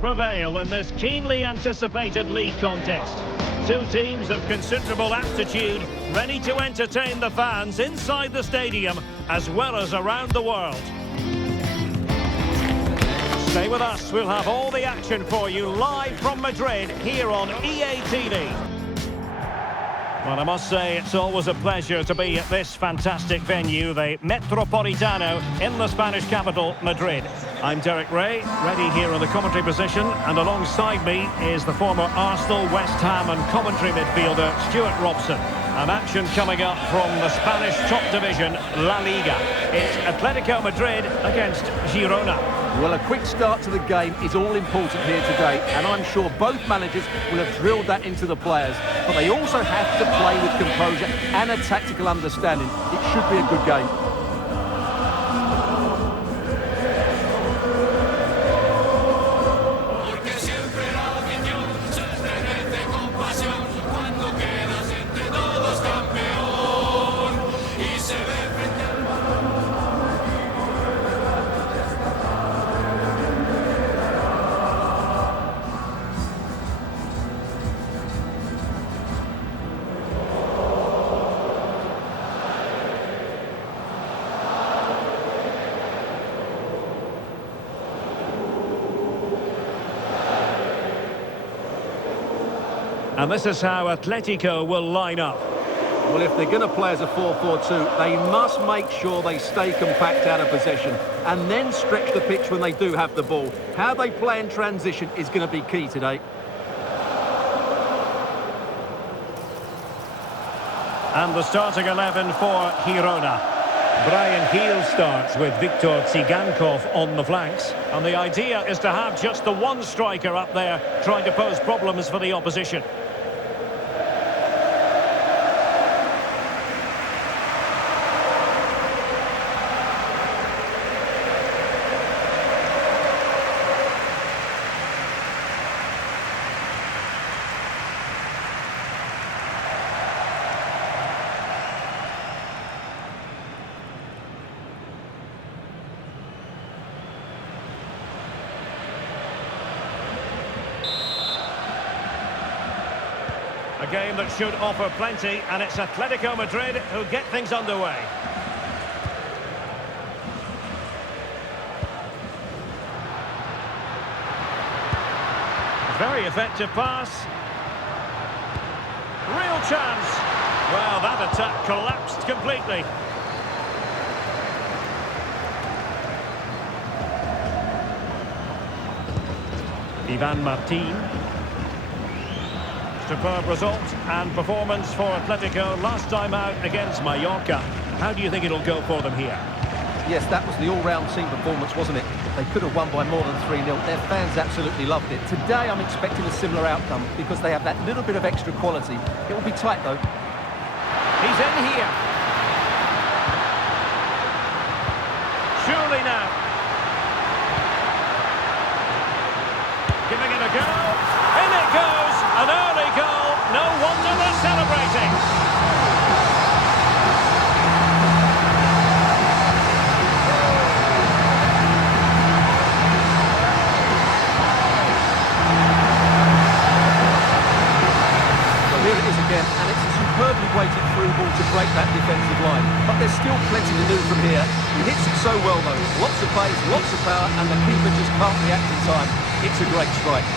prevail in this keenly anticipated league contest. Two teams of considerable aptitude, ready to entertain the fans inside the stadium as well as around the world. Stay with us, we'll have all the action for you live from Madrid here on EA TV. Well, I must say, it's always a pleasure to be at this fantastic venue, the Metropolitano, in the Spanish capital, Madrid. I'm Derek Ray, ready here in the commentary position, and alongside me is the former Arsenal, West Ham and Coventry midfielder, Stuart Robson. And action coming up from the Spanish top division, La Liga. It's Atletico Madrid against Girona. Well, a quick start to the game is all important here today, and I'm sure both managers will have drilled that into the players. But they also have to play with composure and a tactical understanding. It should be a good game. And this is how Atletico will line up. Well, if they're going to play as a 4-4-2, they must make sure they stay compact out of possession and then stretch the pitch when they do have the ball. How they play in transition is going to be key today. And the starting 11 for Girona. Bryan Gil starts with Viktor Tsigankov on the flanks. And the idea is to have just the one striker up there trying to pose problems for the opposition. A game that should offer plenty, and it's Atletico Madrid who get things underway. Very effective pass. Real chance. Well, that attack collapsed completely. Ivan Martin. Superb result and performance for Atletico last time out against Mallorca. How do you think it'll go for them here? Yes, that was the all-round team performance, wasn't it? They could have won by more than 3-0. Their fans absolutely loved it. Today, I'm expecting a similar outcome because they have that little bit of extra quality. It will be tight, though. He's in here. Surely now. Giving it a go. In it goes. An early goal. No wonder they're celebrating. Well, here it is again, and it's a superbly weighted through ball to break that defensive line. But there's still plenty to do from here. He hits it so well, though. Lots of pace, lots of power, and the keeper just can't react in time. It's a great strike.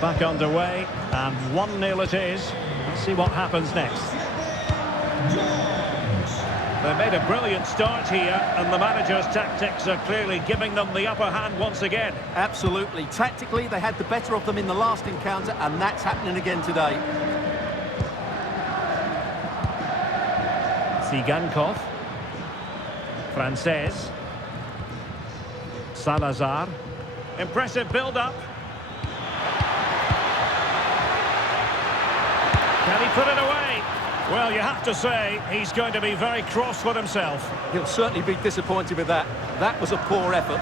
Back underway, and 1-0 it is. Let's see what happens next. They made a brilliant start here, and the manager's tactics are clearly giving them the upper hand once again. Absolutely. Tactically, they had the better of them in the last encounter, and that's happening again today. Tsigankov. Frances. Salazar. Impressive build-up. Can he put it away? Well, you have to say, he's going to be very cross with himself. He'll certainly be disappointed with that. That was a poor effort.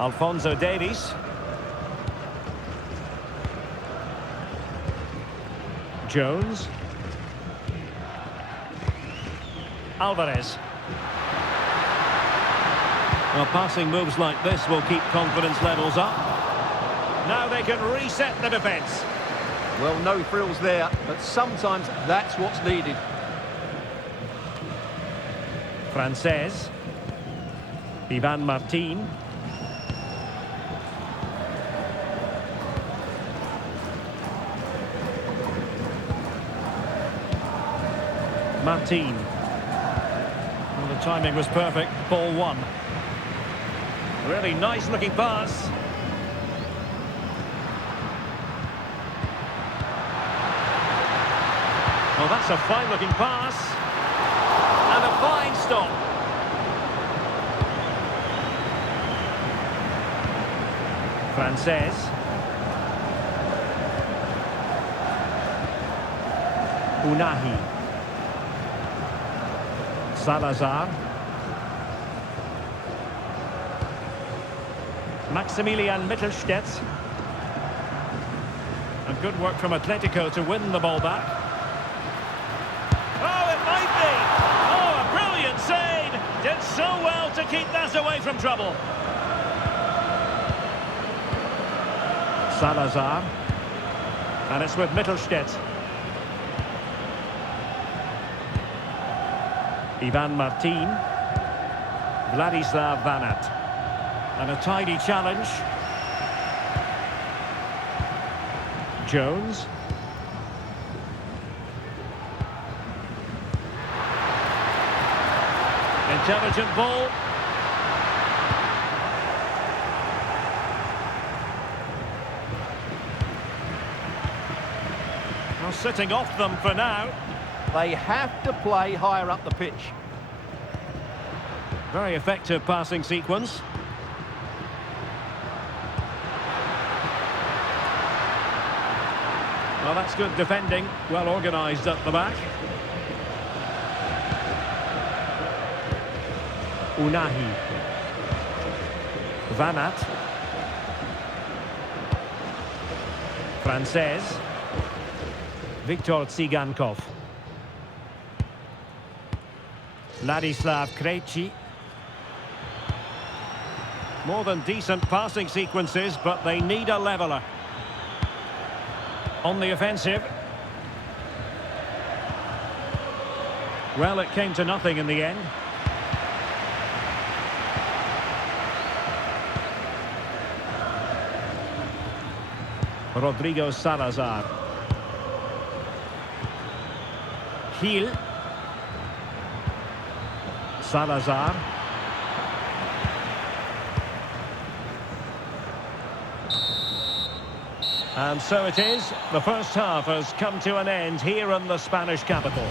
Alphonso Davies. Jones. Alvarez. Well, passing moves like this will keep confidence levels up. Now they can reset the defence. Well, no frills there, but sometimes that's what's needed. Frances. Ivan Martin. Martin. Well, the timing was perfect. Ball one. Really nice looking pass. Well, that's a fine looking pass. And a fine stop. Frances. Unahi. Salazar. Maximilian Mittelstädt. And good work from Atletico to win the ball back. Oh, it might be! Oh, a brilliant save! Did so well to keep that away from trouble. Salazar. And it's with Mittelstädt. Ivan Martin. Vladislav Vanat. And a tidy challenge. Jones. Intelligent ball. Well, sitting off them for now. They have to play higher up the pitch. Very effective passing sequence. Well, that's good defending. Well organised at the back. Unahi. Vanat. Frances. Viktor Tsigankov. Ladislav Krejci. More than decent passing sequences, but they need a leveller. On the offensive. Well, it came to nothing in the end. Rodrigo Salazar. Gil. Salazar. And so it is. The first half has come to an end here in the Spanish capital.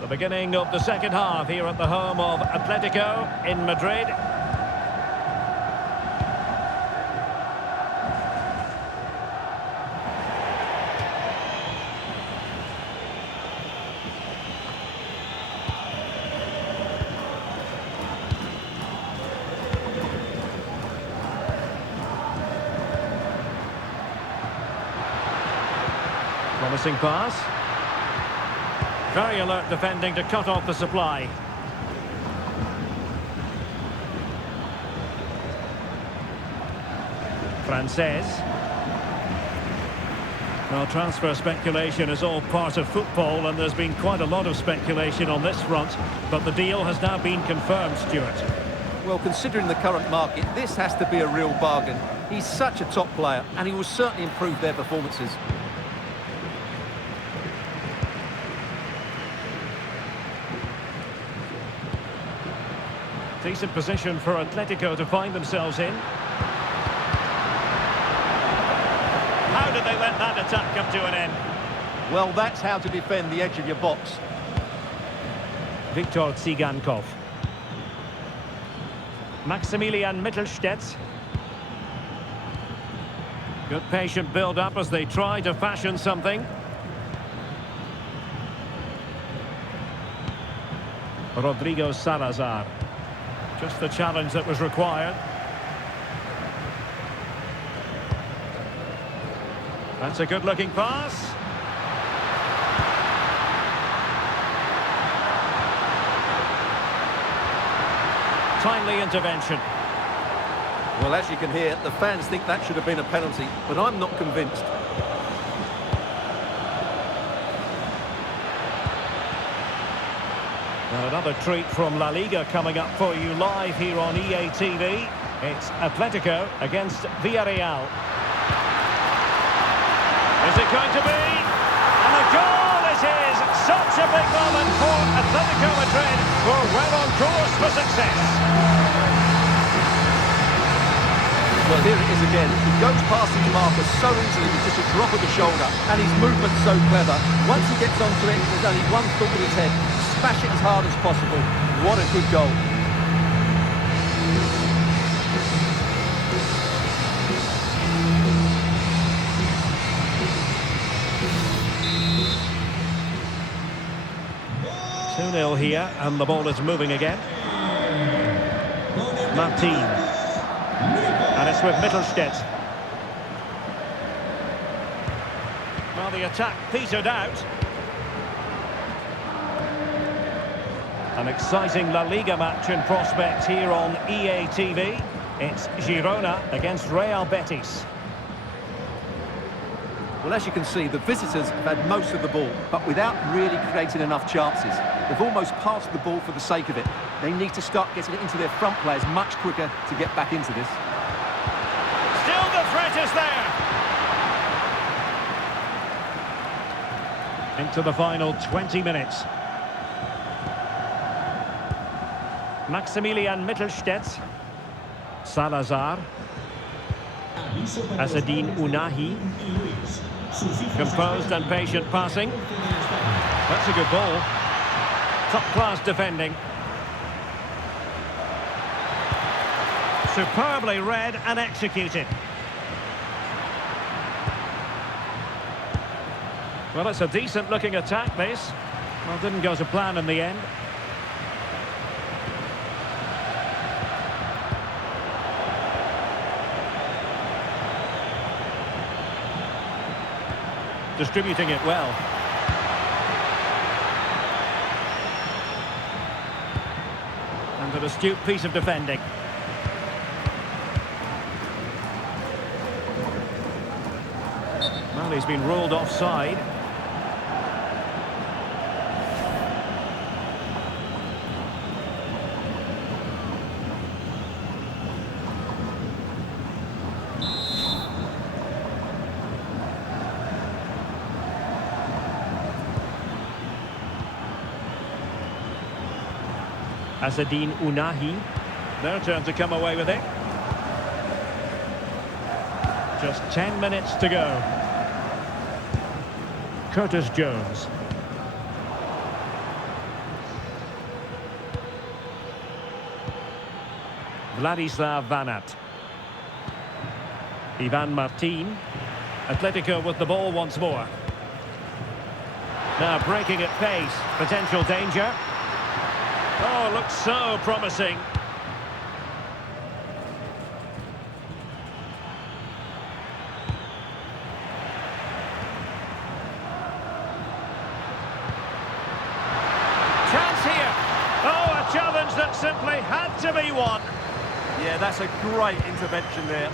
The beginning of the second half here at the home of Atletico in Madrid. Promising pass. Very alert defending to cut off the supply. Frances. Well, transfer speculation is all part of football, and there's been quite a lot of speculation on this front, but the deal has now been confirmed, Stuart. Well, considering the current market, this has to be a real bargain. He's such a top player, and he will certainly improve their performances. Decent position for Atletico to find themselves in. How did they let that attack come to an end? Well, that's how to defend the edge of your box. Viktor Tsigankov. Maximilian Mittelstädt. Good patient build-up as they try to fashion something. Rodrigo Salazar. Just the challenge that was required. That's a good-looking pass. Timely intervention. Well, as you can hear, the fans think that should have been a penalty, but I'm not convinced. Well, another treat from La Liga coming up for you live here on EA TV. It's Atletico against Villarreal. Is it going to be? And the goal is his! Such a big moment for Atletico Madrid, who are well on course for success. Well, here it is again. He goes past his marker so easily with just a drop of the shoulder, and his movement's so clever. Once he gets onto it, there's only one thought in his head: smash it as hard as possible. What a good goal. Two 2-0 here, and the ball is moving again. Martin. And it's with Mittelstädt. Well, the attack petered out. An exciting La Liga match in prospect here on EA TV. It's Girona against Real Betis. Well, as you can see, the visitors have had most of the ball, but without really creating enough chances. They've almost passed the ball for the sake of it. They need to start getting it into their front players much quicker to get back into this. Still the threat is there. Into the final 20 minutes. Maximilian Mittelstädt. Salazar. Azzedine Ounahi. Composed and patient passing. That's a good ball. Top-class defending. Superbly read and executed. Well, it's a decent-looking attack, this. Well, didn't go to plan in the end. Distributing it well. And an astute piece of defending. Well, he's been ruled offside. Azzedine Ounahi. Their turn to come away with it. Just 10 minutes to go. Curtis Jones. Vladislav Vanat. Ivan Martin. Atletico with the ball once more. Now breaking at pace. Potential danger. Oh, looks so promising. Chance here. Oh, a challenge that simply had to be won. Yeah, that's a great intervention there.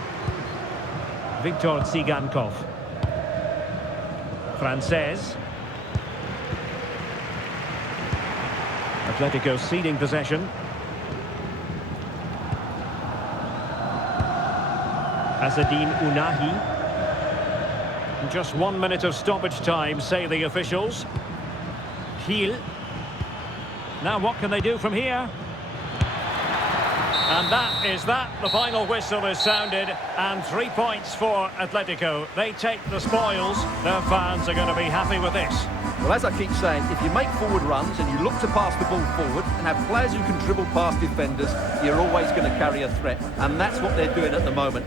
Viktor Tsigankov. Frances. Atletico ceding possession. Azzedine Ounahi. Just 1 minute of stoppage time, say the officials. Gil. Now what can they do from here? And that is that. The final whistle is sounded, and 3 points for Atletico. They take the spoils. Their fans are going to be happy with this. Well, as I keep saying, if you make forward runs and you look to pass the ball forward and have players who can dribble past defenders, you're always going to carry a threat. And that's what they're doing at the moment.